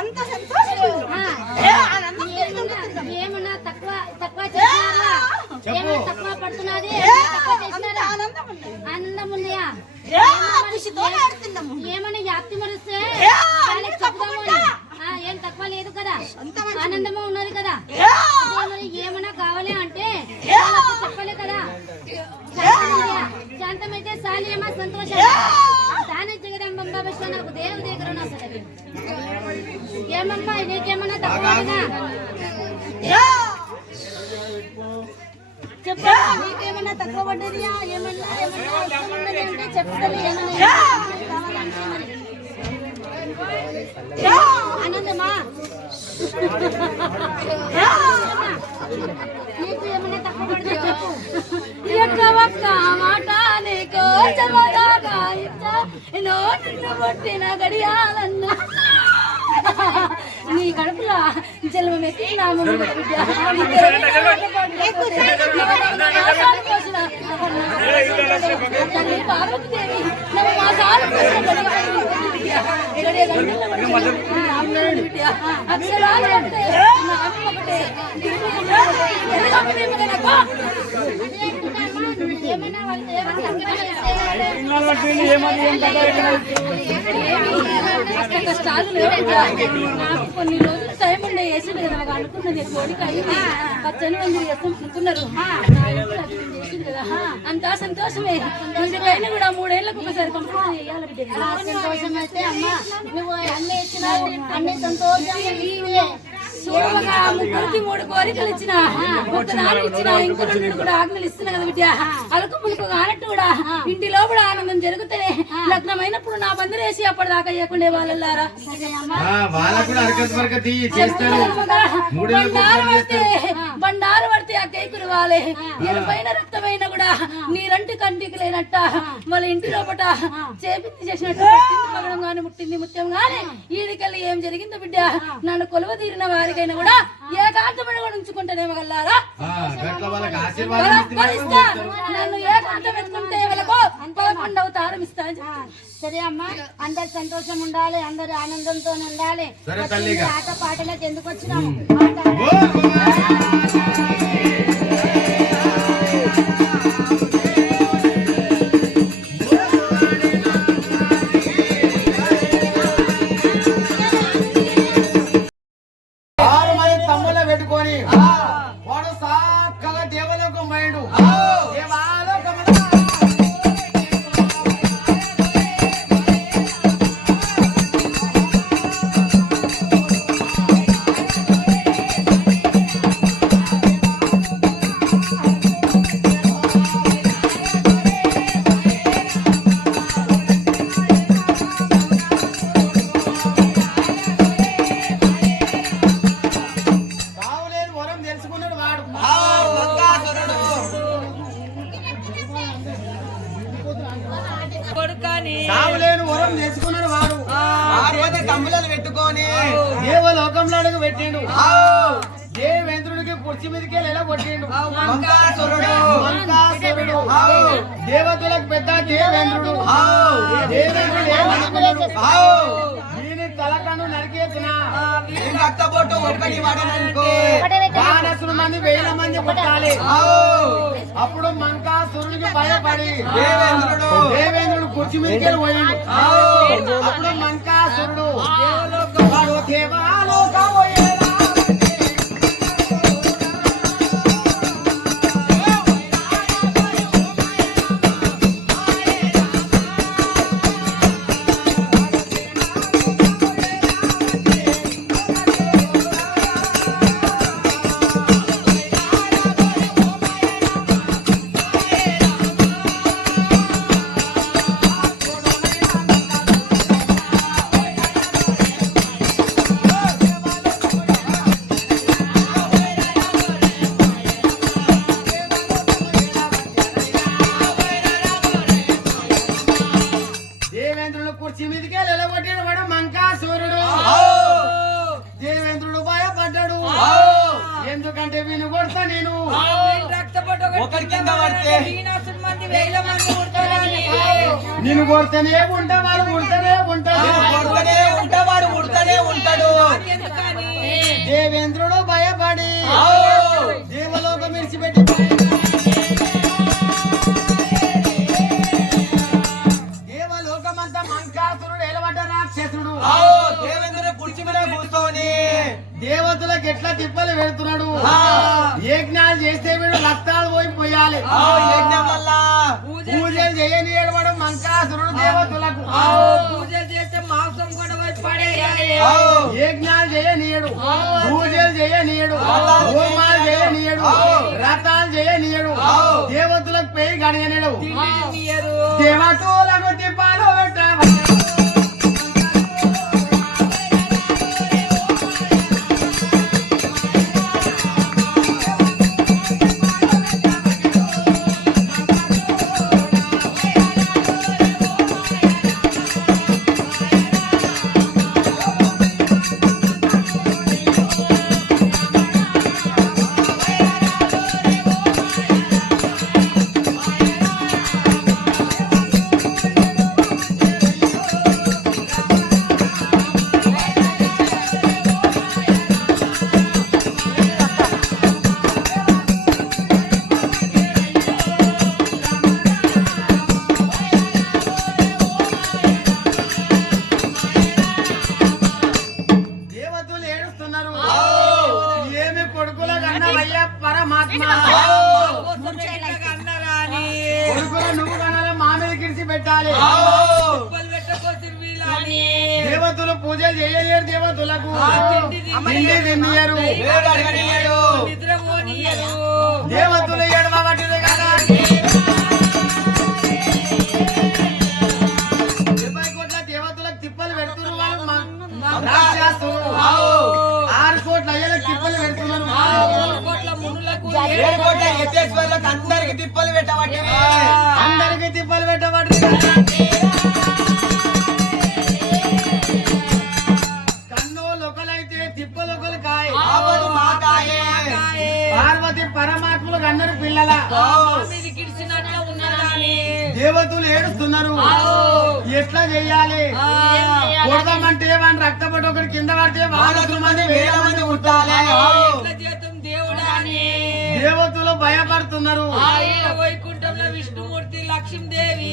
అంత సంతోషం ఏమన్నా తక్కువ తక్కువ పడుతున్నది ఆనందం ఉందయా ఏమన్నా వ్యాప్తి మరిస్తే ఏం తక్కువ లేదు కదా ఆనందమా ఉన్నది కదా ఏమన్నా కావాలి అంటే చెప్పలే కదా శాంతమైతే సాలియమా సంతోషం తానే జగదంబ విశ్వ నాకు దేవుడి దగ్గర ఏమమ్మా నీకేమన్నా తక్కువ చెప్పా నీకేమన్నా తక్కువ పడ్డదియా ఏమన్నా అంటే చెప్తాను ఆనందమా నీకు ఏమన్నా తక్కువ పడ్డది ఒక్క మాట నీకు చదవగా నిన్ను పట్టిన గడియాలన్నా నీ కడుపులో జన్మ ఎత్తి పార్వతీదేవి మా సాలు అక్షరాలు ఒకటే కష్టాలు కొన్ని రోజులు టైం ఉండే వేసిండు కదా మాకు అనుకున్నది కోడికి అడిగి పచ్చని మంది అనుకున్నారు చేసింది కదా అంతా సంతోషమే పైన కూడా 3 ఏళ్ళకు ఒకసారి కంప్లీట్ చేయాలి సంతోషం అయితే అమ్మ నువ్వు అన్ని ఇచ్చినావు అన్ని సంతోషం ముగ్గురికి 3 కోరికలు ఇచ్చిన ఒక 4 ఇచ్చిన ఇంకో 2 కూడా ఆజ్ఞలు ఇస్తున్నా కదా బిడ్డ అలకు మునుకు కానట్టు కూడా ఇంటిలో కూడా ఆనందం జరుగుతాయి లగ్నమైనప్పుడు నా బందరేసి అప్పటిదాకా చేయకుండే వాళ్ళారా బండారు పడితే ఆ కేకులు వాలే ఎనపైన రక్తమైన కూడా నీరంటి కంటికి లేనట్ట వాళ్ళ ఇంటి లోపట చేపింది చేసినట్టు మగడం గాని ముట్టింది ముత్యం గాని ఈడికెళ్ళి ఏం జరిగిందో బిడ్డ నన్ను కొలువ తీరిన వారికైనా కూడా ఏకాంతమైన కూడా ఉంచుకుంటేనేమో గల్లారా నన్ను ఏకాంతం ఎత్తుకుంటే వాళ్ళకు 11వ తారం ఇస్తాను. సరే అమ్మా అందరు సంతోషం ఉండాలి అందరు ఆనందంతో ఉండాలి ఆట పాటలకు ఎందుకు వచ్చినాము సావులేని వరం చేసుకున్నాడు వాడు పార్వతి తమ్ములను పెట్టుకొని దేవలోకంలో అడుగు పెట్టిండు దేవేంద్రుడికి కుర్చీ మీదకి ఎలా కొట్టిండు మంకాసురుడు దేవతలకు పెద్ద దేవేంద్రుడు దీని తలకను నరికేసిన రక్తపోటు ఒక్కడి వాడనుకో 12 మంది 1000 మంది పుట్టాలి అప్పుడు మంకాసురుడికి భయపడి దేవేంద్రుడు కుర్చీ మీదకి పోయిండు అప్పుడు మంకాసురుడు దేవాలోకం దేవేంద్రుడు కుర్చీ మీదకి ఎలగొట్టిన వాడు మంకాసురుడు దేవేంద్రుడు భయపడ్డాడు ఎందుకంటే విను కొడతా నేను ఒకరి కింద పడితే నేను కొడతానే ఉంటా వాడు ఉడతానే ఉంటాడు కొడుతూనే ఉంటా వాడు ఉడతనే ఉంటాడు దేవేంద్రుడు భయపడి దేవలోకం విడిచిపెట్టి దేవలోకమంతా మంకాసురుడు ఎలవడ్డ రాక్షసుడు దేవేంద్రుడు కుర్చీ మీద కూర్చొని దేవతలకు ఎట్లా తిప్పలు పెడుతున్నాడు యజ్ఞాలు చేస్తే వీడు రక్తాలు పోయాలి యజ్ఞం వల్ల పూజలు చేయని ఏడవడం మంకాసురుడు దేవతలకు పూజలు చేస్తే మాంసం కూడా వచ్చి పడేయాలి యజ్ఞాలు చేయనీయడు పూజలు చేయనీయడు హోమాలు చేయనీయడు రథాలు చేయనీయడు దేవతలకు పేయి గడగనీయడు దేవతలకు తిప్పాలు పెట్టావా దేవతలు ఏడుస్తున్నారు ఏమి కొడుకుల కన్నవయ్యా పరమాత్మ కొడుకుల నువ్వు కనాల మామిడి కిడిచి పెట్టాలి దేవతలు పూజలు చేయలేరు దేవతలకు తిండి తిన్నయ్యారు దేవతలు ఏడవబట్టిరు కదా 70 కోట్ల దేవతలకు తిప్పలు పెడుతున్నారు వాళ్ళు రాక్షసులు 6 కోట్ల అయ్యలకు తిప్పలు పెడుతున్నారు 7 కోట్ల యతేశ్వరులకు అందరికి తిప్పలు పెట్టబట్టి అందరికి తిప్పలు పెట్టబట్టి కన్నోలొకలైతే తిప్పలొకలు కాయ ఆపదు మాకాయే పార్వతి పరమాత్ములకు అందరు పిల్లల దేవతలు ఏడుస్తున్నారు ఎట్లా చెయ్యాలి కొడదామంటే వాడిని రక్తపడి ఒకటి కింద పడితే వారసుల మంది 1000 మంది ఉంటాలి దేవతలు భయపడుతున్నారు వైకుంఠంలో విష్ణుమూర్తి లక్ష్మీదేవి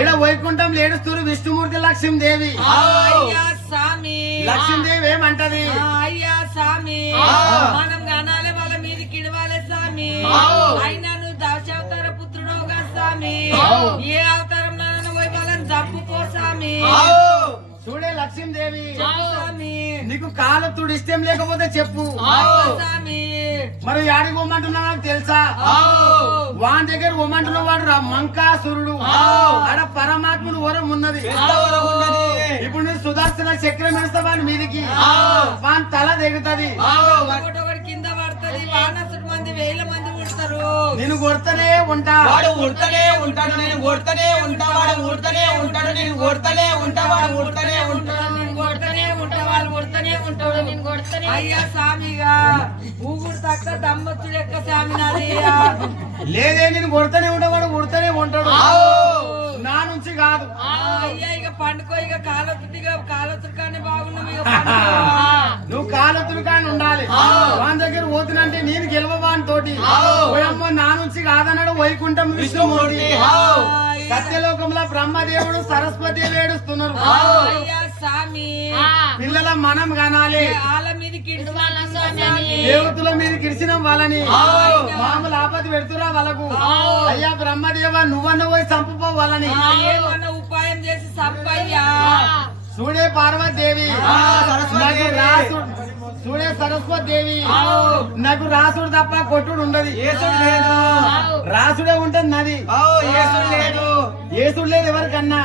ఈడ వైకుంఠంలో ఏడుస్తున్నారు విష్ణుమూర్తి లక్ష్మీదేవి అయ్యా స్వామి లక్ష్మీదేవి ఏమంటది అయ్యా స్వామి మనం గనాలే వాళ్ళ మీద కిడవాలే స్వామి అయినా నువ్వు దశావతార పుత్రుడుగా స్వామి ఏ అవతారంలో పోయి వాళ్ళని చంపుకో స్వామి చూడే లక్ష్మీదేవి స్వామి నీకు కాలతుడు ఇష్టం లేకపోతే చెప్పు స్వామి మరి యాడికి పోమంటున్నా నాకు తెలుసా వాని దగ్గర పోమంటున్న వాడు మంకాసురుడు ఆడ పరమాత్ముడు వరం ఉన్నది ఇప్పుడు నువ్వు సుదర్శన చక్రం వేస్తా వాని మీదికి వాని తల దిగుతుంది ఒకటి కింద పడుతుంది వానసుడు మంది 1000 మంది పుడతారు నేను కొడతనే ఉంటా వాడు ఉడతనే ఉంటాడు నేను కొడతనే ఉంటా వాడు ఉడతనే ఉంటాడు నేను కొడతనే ఉంటా వాడు ఉడతనే ఉంటాడు నేను కొడతనే ఉంటా వాళ్ళు కొడతనే ఉంటాడు నేను కొడతనే అయ్యా స్వామిగా ఊగుడు తక్క దమ్మొచ్చుడు ఎక్క స్వామి నాదయ్యా లేదే నేను కొడతనే ఉంటా వాడు ఉడతనే ఉంటాడు నా నుంచి కాదు అయ్యా ఇక పండుకో ఇక కాలొత్తుడు కానీ బాగున్నావు ఇక నువ్వు కాలతులు కానీ ఉండాలి వాని దగ్గర పోతున్నంటే నేను గెలవవాని తోటి ఓయమ్మ నా నుంచి కాదన్నాడు వైకుంఠం విష్ణుమూర్తి సత్యలోకంలో బ్రహ్మదేవుడు సరస్వతి ఏడుస్తున్నారు అయ్యా స్వామి పిల్లల మనం కనాలి వాళ్ళ మీద కిడుసు దేవతల మీద కిడిచిన వాళ్ళని మామూలు ఆపద పెడుతురా వాళ్ళకు అయ్యా బ్రహ్మదేవ నువ్వన్న పోయి చంపుకో వాళ్ళని ఏమన్నా ఉపాయం చేసి సంపయ్యా చూడే పార్వతీదేవి నాకు రాసుడు చూడే సరస్వతి దేవి నాకు రాసుడు తప్ప కొట్టుడు ఉండదు యేసుడు లేదు రాసుడే ఉంటది నది యేసుడు లేదు ఏసుడు లేదు ఎవరికన్నా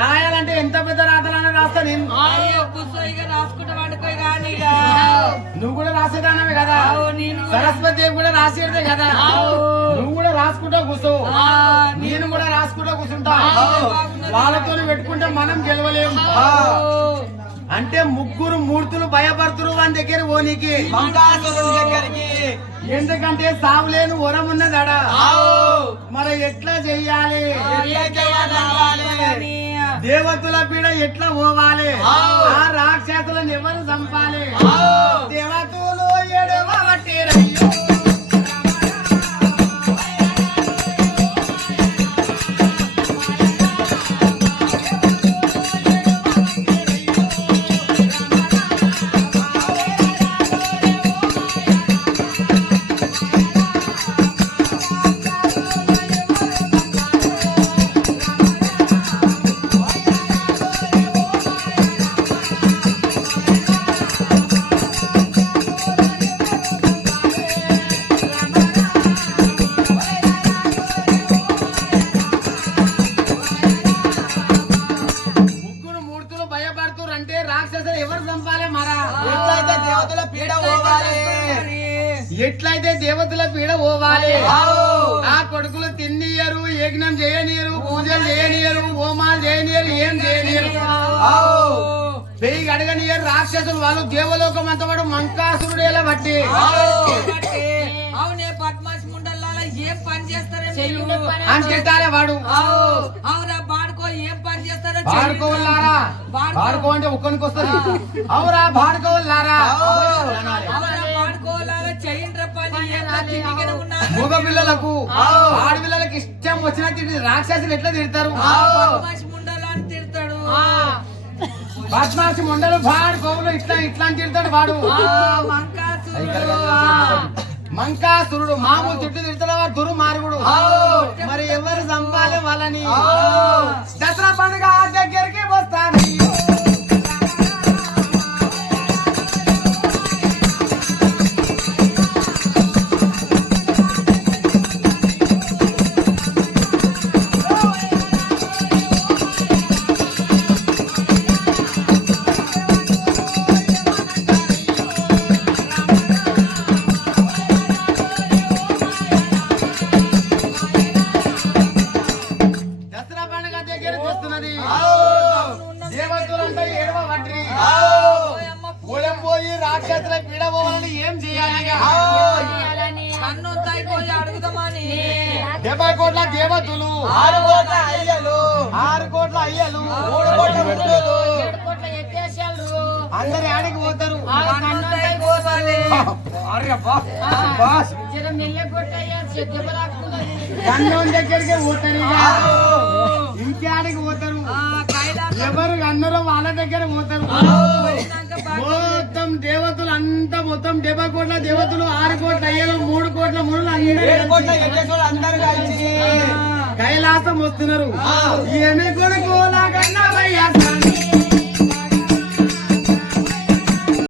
రాయాలంటే ఎంత పెద్ద రాతలన్నా రాస్తా నేను. అయ్యో కూర్చో ఇక రాసుకుంటా వండుకోయి కానీ ఇక. నువ్వు కూడా రాసేదానమే కదా, ఆవు నేను కూడా. సరస్వతి దేవి కూడా రాసేదే కదా, ఆవు. నువ్వు కూడా రాసుకుంటా కూర్చో, ఆ, నేను కూడా రాసుకుంటా కూర్చుంటా. బాగున్నది. వాళ్ళతో పెట్టుకుంటే మనం గెలవలేము. అంటే ముగ్గురు మూర్తులు భయపడుతురు వాని దగ్గర ఓనికి. మంకాసురుడి దగ్గరికి ఎందుకంటే సావులేని వరం ఉన్నదడ. మరి ఎట్లా చెయ్యాలి? ఎట్లయితే రావాలి? దేవతల పీడ ఎట్లా పోవాలి? ఆ రాక్షసులను ఎవరు చంపాలి? దేవతలు ఎడవబట్టిరయ్యో. ముగ్గురు మూర్తులు భయపడుతురు అంటే రాక్షసులు ఎవరు చంపాలి? మరా ఎట్లయితే దేవతల పీడ పోవాలి? ఎట్లయితే దేవతల పీడ పోవాలి? ఆవు. ఆ కొడుకులు తిన్నియరు, యజ్ఞం చేయనీయరు, పూజలు చేయనీయరు, హోమాలు చేయనీయరు, ఏం చేయనీయరు. పెయ్యి అడగనియరు రాక్షసులు. వాళ్ళు దేవలోకం అంతా వాడు మంకాసురుడేలా బట్టి. అవునే పద్మాష్ ముండల్లాల ఏం పని చేస్తారే మీరు? అంటారే వాడు. అవురా బాడుకో ఏం పని చేస్తారో బాడుకోవాలారా? బాడుకో అంటే ఒక్కరికి వస్తుంది. అవురా బాడుకోవాలారా? అవురా బాడుకోవాల చేయండ్ర పని ఏం తిరిగిన ఉన్నారు. మగ పిల్లలకు ఆడపిల్లలకు ఇష్టం వచ్చిన తిట్టి రాక్షసులు ఎట్లా తిడతారు? పద్మాష్ ముండల్లా అని తిడతాడు. బద్మాసి ముండలు బాడుకోవులు ఇట్లా ఇట్లా అని తిడతాడు వాడు. మంకాసురుడు. మంకాసురుడు మామూలు తిట్టు తిడతాడు వాడు, దుర్మార్గుడు. మరి ఎవరు చంపాలి వాళ్ళని? దసరా పండుగ దగ్గరికి వస్తాను. దసరా పండుగ దగ్గరికి వస్తున్నది. దేవతలంతా ఏడవ వడ్రి ఊళ్ళం పోయి రాక్షసుల పీడ పోవాలని ఏం చేయాలి? కన్ను తైపోయి అడుగుదామని 70 కోట్ల దేవతలు, 6 కోట్ల అయ్యలు, 6 కోట్ల అయ్యలు, 3 కోట్ల ముక్కులు, అందరి ఆడికి పోతారు. కన్ను తైపోవాలి. అరే బాస్ కన్నం దగ్గరికి పోతారు. ఇంకే ఆడికి పోతారు. ఎవరు అన్నారో వాళ్ళ దగ్గర పోతారు. మొత్తం దేవతలు అంతా మొత్తం 70 కోట్ల దేవతలు, 6 కోట్ల అయ్యలు, 3 కోట్ల మునులు 7 కోట్ల అందరూ యజ్ఞసులు అందరూ కలిసి కైలాసం వస్తున్నారు. ఏమి కొడుకు నాకన్నా